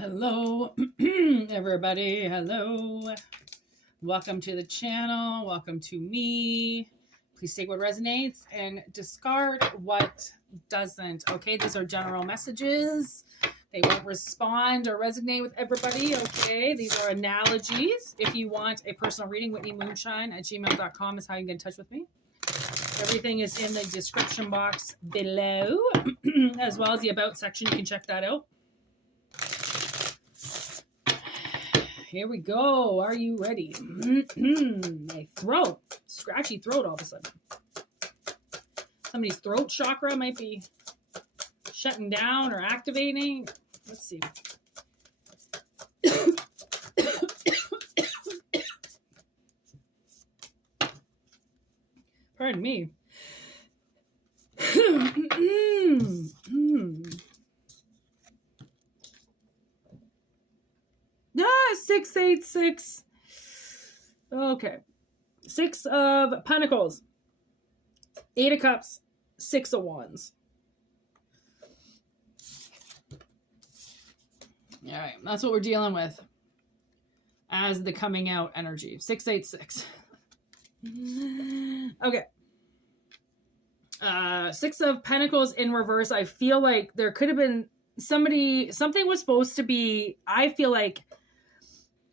Hello, everybody. Hello. Welcome to the channel. Welcome to me. Please take what resonates and discard what doesn't. Okay, these are general messages. They won't respond or resonate with everybody. Okay, these are analogies. If you want a personal reading, whitneymoonshine@gmail.com is how you can get in touch with me. Everything is in the description box below, as well as the about section. You can check that out. Here we go. Are you ready? My throat. Scratchy throat all of a sudden. Somebody's throat chakra might be shutting down or activating. Let's see. Pardon me. 686. Okay. 6 of Pentacles. 8 of Cups. 6 of Wands. All right. That's what we're dealing with as the coming out energy. 686. Okay. 6 of Pentacles in reverse. I feel like there could have been something was supposed to be, I feel like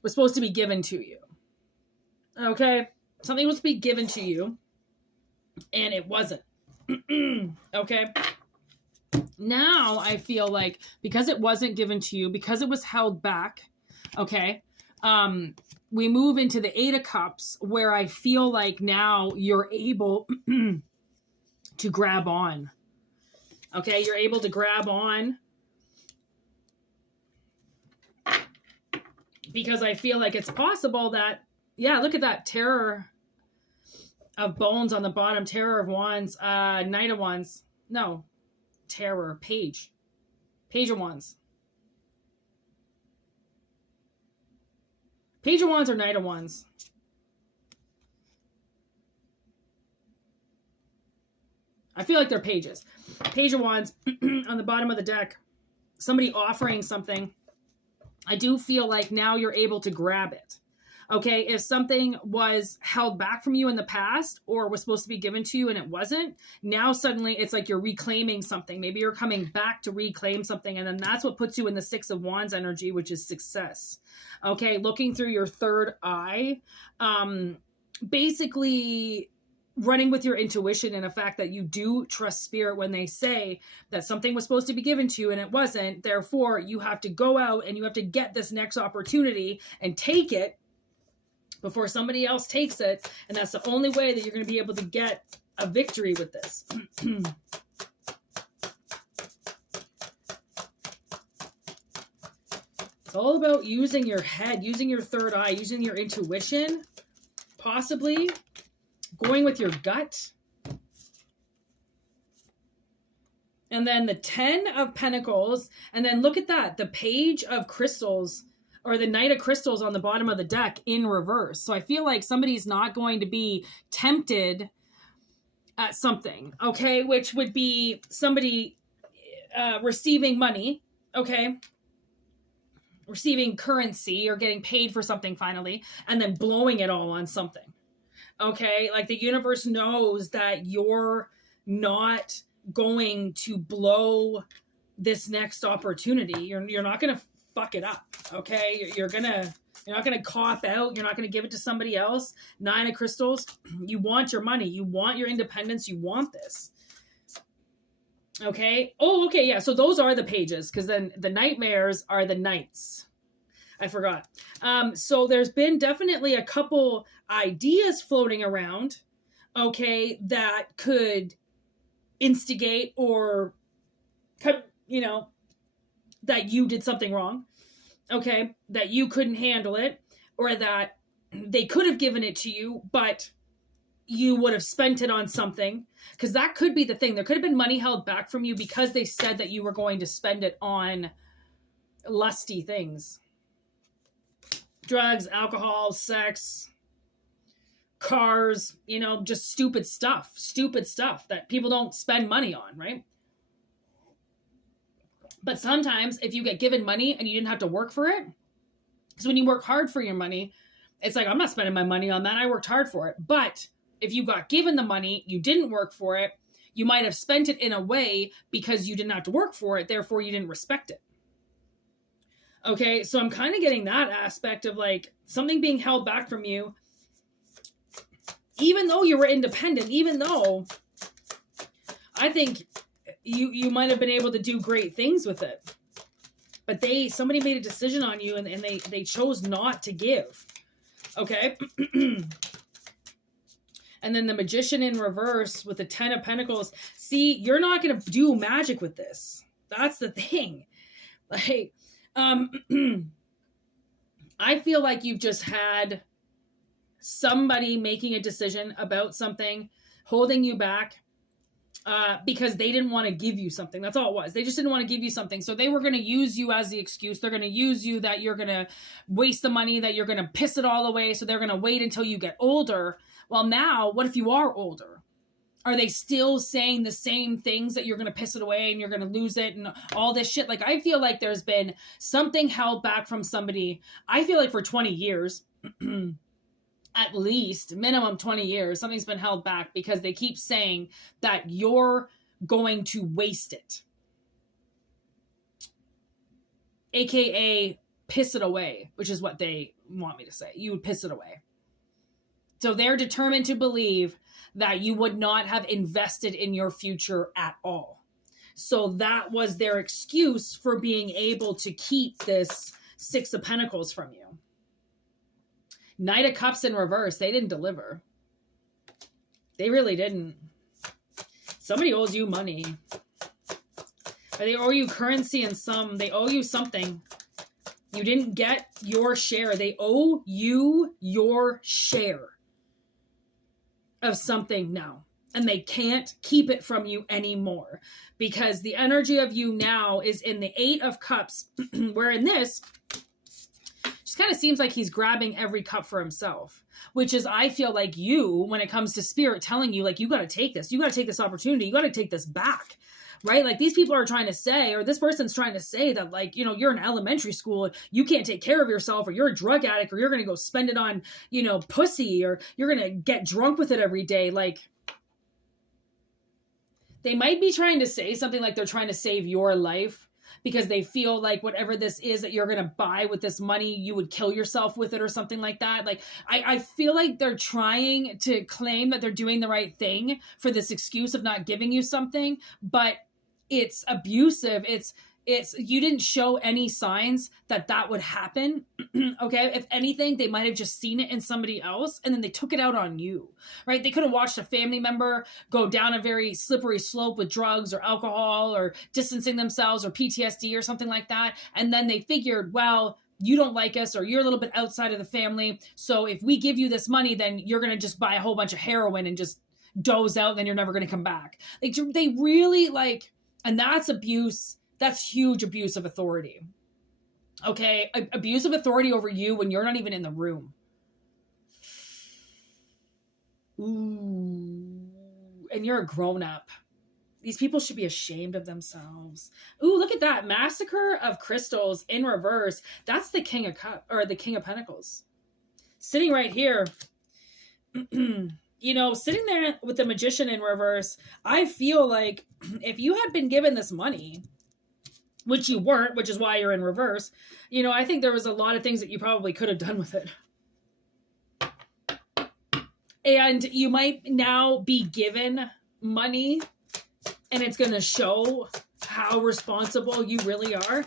was supposed to be given to you. Okay? Something was to be given to you and it wasn't. Okay? Now I feel like because it wasn't given to you, because it was held back, okay? We move into the 8 of Cups where I feel like now you're able to grab on. Okay? You're able to grab on. Because I feel like it's possible that, yeah, look at that Terror of Bones on the bottom, Terror of Wands, Knight of Wands. No, Terror, Page. Page of Wands. Page of Wands or Knight of Wands? I feel like they're pages. Page of Wands on the bottom of the deck. Somebody offering something. I do feel like now you're able to grab it. Okay, if something was held back from you in the past or was supposed to be given to you and it wasn't, now suddenly it's like you're reclaiming something. Maybe you're coming back to reclaim something, and then that's what puts you in the 6 of Wands energy, which is success. Okay, looking through your third eye, basically running with your intuition and the fact that you do trust spirit when they say that something was supposed to be given to you and it wasn't. Therefore, you have to go out and you have to get this next opportunity and take it before somebody else takes it. And that's the only way that you're going to be able to get a victory with this. It's all about using your head, using your third eye, using your intuition, possibly going with your gut. And then the 10 of Pentacles. And then look at that. The Page of Crystals or the Knight of Crystals on the bottom of the deck in reverse. So I feel like somebody's not going to be tempted at something. Okay. Which would be somebody receiving money. Okay. Receiving currency or getting paid for something finally. And then blowing it all on something. Okay, like the universe knows that you're not going to blow this next opportunity. You're not going to fuck it up. Okay, you're not going to cop out. You're not going to give it to somebody else. 9 of Crystals. You want your money. You want your independence. You want this. Okay. Oh, okay. Yeah. So those are the pages, because then the nightmares are the knights. I forgot. So there's been definitely a couple ideas floating around, okay, that could instigate or, you know, that you did something wrong, okay, that you couldn't handle it, or that they could have given it to you, but you would have spent it on something, because that could be the thing. There could have been money held back from you because they said that you were going to spend it on lusty things. Drugs, alcohol, sex, cars, you know, just stupid stuff that people don't spend money on, right? But sometimes if you get given money and you didn't have to work for it, because when you work hard for your money, it's like, I'm not spending my money on that. I worked hard for it. But if you got given the money, you didn't work for it, you might have spent it in a way because you didn't have to work for it. Therefore, you didn't respect it. Okay, so I'm kind of getting that aspect of like something being held back from you, even though you were independent, even though I think you might have been able to do great things with it. But somebody made a decision on you and they chose not to give. Okay? And then the Magician in reverse with the 10 of Pentacles. See, you're not going to do magic with this. That's the thing. Like, I feel like you've just had somebody making a decision about something, holding you back, because they didn't want to give you something. That's all it was. They just didn't want to give you something. So they were going to use you as the excuse. They're going to use you that you're going to waste the money, that you're going to piss it all away. So they're going to wait until you get older. Well, now, what if you are older? Are they still saying the same things that you're going to piss it away and you're going to lose it and all this shit? Like, I feel like there's been something held back from somebody. I feel like for 20 years, at least minimum 20 years, something's been held back because they keep saying that you're going to waste it. AKA piss it away, which is what they want me to say. You would piss it away. So they're determined to believe that you would not have invested in your future at all. So that was their excuse for being able to keep this 6 of Pentacles from you. Knight of Cups in reverse. They didn't deliver. They really didn't. Somebody owes you money. Or they owe you currency and they owe you something. You didn't get your share. They owe you your share of something now. And they can't keep it from you anymore. Because the energy of you now is in the 8 of Cups. Where in this, just kind of seems like he's grabbing every cup for himself. Which is, I feel like you, when it comes to spirit, telling you, like, you got to take this. You got to take this opportunity. You got to take this back. Right? Like, these people are trying to say, or this person's trying to say that, like, you know, you're in elementary school, you can't take care of yourself, or you're a drug addict, or you're going to go spend it on, you know, pussy, or you're going to get drunk with it every day. Like, they might be trying to say something like they're trying to save your life because they feel like whatever this is that you're going to buy with this money, you would kill yourself with it or something like that. Like, I feel like they're trying to claim that they're doing the right thing for this excuse of not giving you something, but it's abusive. It's you didn't show any signs that would happen. Okay. If anything, they might have just seen it in somebody else and then they took it out on you, right? They could have watched a family member go down a very slippery slope with drugs or alcohol or distancing themselves or PTSD or something like that. And then they figured, well, you don't like us or you're a little bit outside of the family. So if we give you this money, then you're going to just buy a whole bunch of heroin and just doze out and then you're never going to come back. Like, they really like, and that's abuse. That's huge abuse of authority. Okay. Abuse of authority over you when you're not even in the room. Ooh. And you're a grown up. These people should be ashamed of themselves. Ooh, look at that. Massacre of Crystals in reverse. That's the King of Cups or the King of Pentacles. Sitting right here. You know, sitting there with the Magician in reverse, I feel like if you had been given this money, which you weren't, which is why you're in reverse, you know, I think there was a lot of things that you probably could have done with it. And you might now be given money and it's going to show how responsible you really are.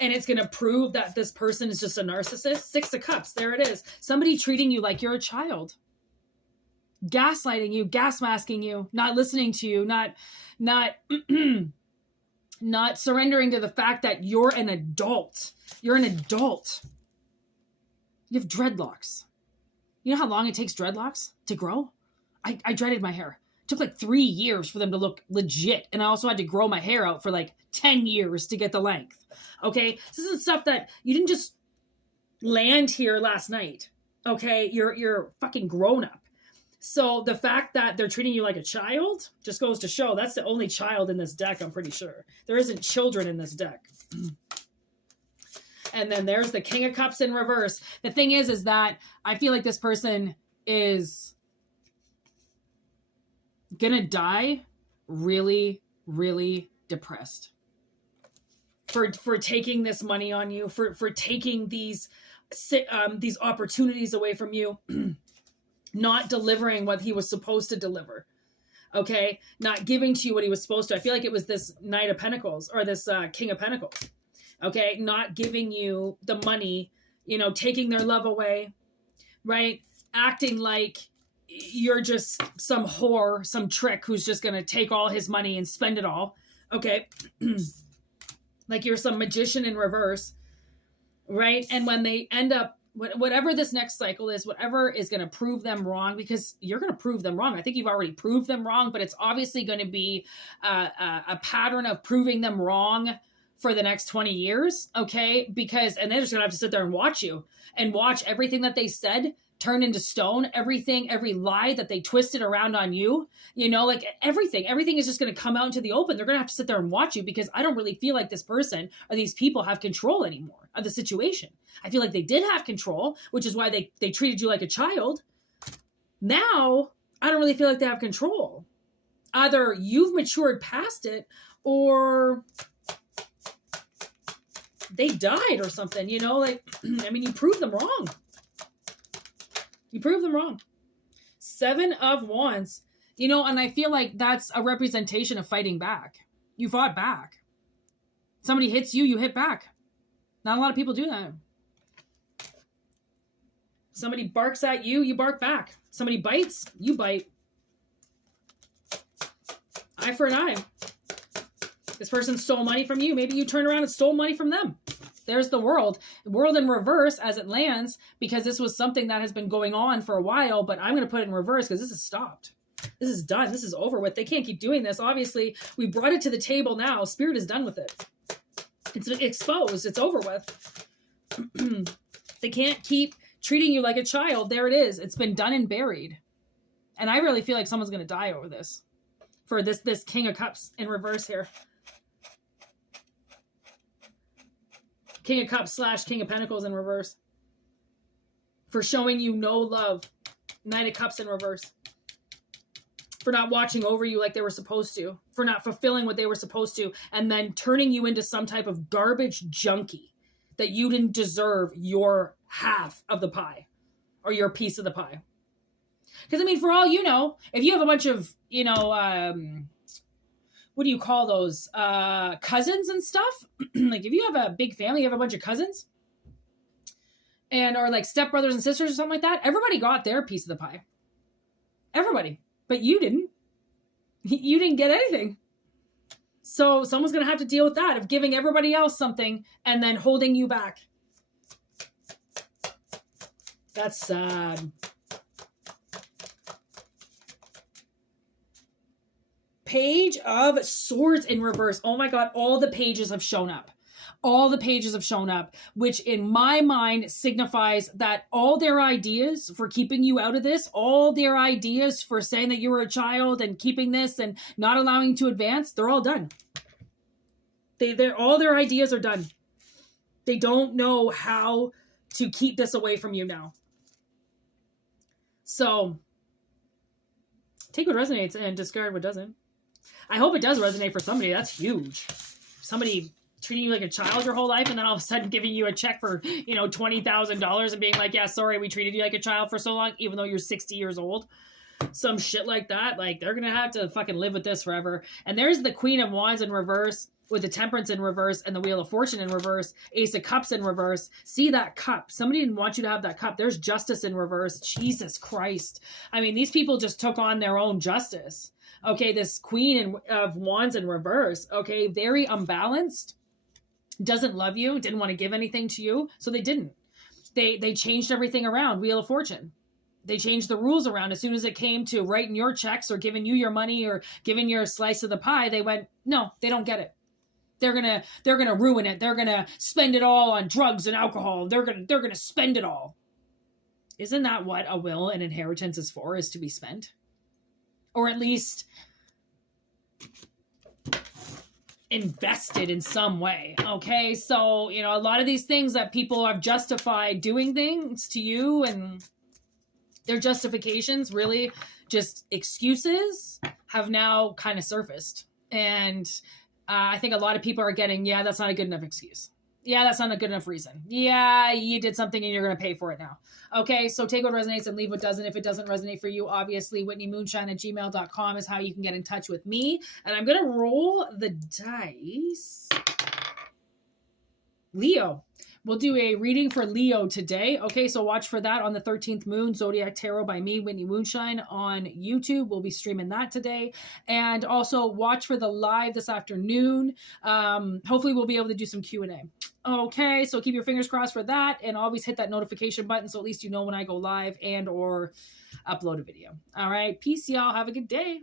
And it's going to prove that this person is just a narcissist. 6 of Cups, there it is. Somebody treating you like you're a child. Gaslighting you, gas masking you, not listening to you, not surrendering to the fact that you're an adult. You're an adult. You have dreadlocks. You know how long it takes dreadlocks to grow? I dreaded my hair. It took like 3 years for them to look legit. And I also had to grow my hair out for like 10 years to get the length. Okay? This isn't stuff that you didn't just land here last night. Okay? You're fucking grown up. So the fact that they're treating you like a child just goes to show that's the only child in this deck, I'm pretty sure. There isn't children in this deck. And then there's the King of Cups in reverse. The thing is that I feel like this person is gonna die really, really depressed for taking this money on you, for taking these opportunities away from you, not delivering what he was supposed to deliver. Okay, not giving to you what he was supposed to. I feel like it was this Knight of Pentacles or this King of Pentacles. Okay, not giving you the money, taking their love away, right? Acting like you're just some whore, some trick who's just going to take all his money and spend it all. Okay. Like you're some magician in reverse, right? And when they end up, whatever this next cycle is, whatever is going to prove them wrong, because you're going to prove them wrong. I think you've already proved them wrong, but it's obviously going to be a pattern of proving them wrong for the next 20 years. Okay. And they're just going to have to sit there and watch you and watch everything that they said turn into stone, every lie that they twisted around on you, like everything is just going to come out into the open. They're going to have to sit there and watch you, because I don't really feel like this person or these people have control anymore of the situation. I feel like they did have control, which is why they treated you like a child. Now, I don't really feel like they have control. Either you've matured past it, or they died or something, like, I mean, you proved them wrong. You proved them wrong. 7 of Wands, and I feel like that's a representation of fighting back. You fought back. Somebody hits you, you hit back. Not a lot of people do that. Somebody barks at you, you bark back. Somebody bites, you bite. Eye for an eye. This person stole money from you. Maybe you turned around and stole money from them. There's the world in reverse as it lands, because this was something that has been going on for a while, but I'm going to put it in reverse because this is stopped. This is done. This is over with. They can't keep doing this. Obviously, we brought it to the table now. Spirit is done with it. It's exposed. It's over with. They can't keep treating you like a child. There it is. It's been done and buried. And I really feel like someone's going to die over this. For this King of Cups in reverse here. King of Cups / King of Pentacles in reverse. For showing you no love. Knight of Cups in reverse. For not watching over you like they were supposed to. For not fulfilling what they were supposed to. And then turning you into some type of garbage junkie. That you didn't deserve your half of the pie. Or your piece of the pie. Because, I mean, for all you know, if you have a bunch of, what do you call those? Cousins and stuff. Like if you have a big family, you have a bunch of cousins. Or like stepbrothers and sisters or something like that. Everybody got their piece of the pie. Everybody. But you didn't. You didn't get anything. So someone's going to have to deal with that, of giving everybody else something and then holding you back. That's sad. Page of Swords in reverse. Oh my God, all the pages have shown up. All the pages have shown up, which in my mind signifies that all their ideas for keeping you out of this, all their ideas for saying that you were a child and keeping this and not allowing you to advance, they're all done. All their ideas are done. They don't know how to keep this away from you now. So take what resonates and discard what doesn't. I hope it does resonate for somebody. That's huge. Somebody treating you like a child your whole life and then all of a sudden giving you a check for, $20,000 and being like, yeah, sorry, we treated you like a child for so long, even though you're 60 years old. Some shit like that. Like, they're going to have to fucking live with this forever. And there's the Queen of Wands in reverse with the Temperance in reverse and the Wheel of Fortune in reverse, Ace of Cups in reverse. See that cup. Somebody didn't want you to have that cup. There's Justice in reverse. Jesus Christ. I mean, these people just took on their own justice. Okay, this Queen of Wands in reverse, okay, very unbalanced, doesn't love you, didn't want to give anything to you, so they didn't. They changed everything around, Wheel of Fortune. They changed the rules around. As soon as it came to writing your checks or giving you your money or giving your slice of the pie, they went, no, they don't get it. They're gonna ruin it. They're gonna spend it all on drugs and alcohol. They're gonna spend it all. isn't that what a will and inheritance is for, is to be spent? Or at least invested in some way. Okay, so, you know, a lot of these things that people have justified doing things to you, and their justifications, really just excuses, have now kind of surfaced. And I think a lot of people are getting, yeah, that's not a good enough excuse. Yeah, that's not a good enough reason. Yeah, you did something and you're going to pay for it now. Okay, so take what resonates and leave what doesn't. If it doesn't resonate for you, obviously, whitneymoonshine@gmail.com is how you can get in touch with me. And I'm going to roll the dice. Leo. We'll do a reading for Leo today. Okay, so watch for that on the 13th moon, Zodiac Tarot by me, Whitney Moonshine, on YouTube. We'll be streaming that today. And also watch for the live this afternoon. Hopefully we'll be able to do some Q&A. Okay, so keep your fingers crossed for that, and always hit that notification button so at least you know when I go live and or upload a video. All right, peace, y'all. Have a good day.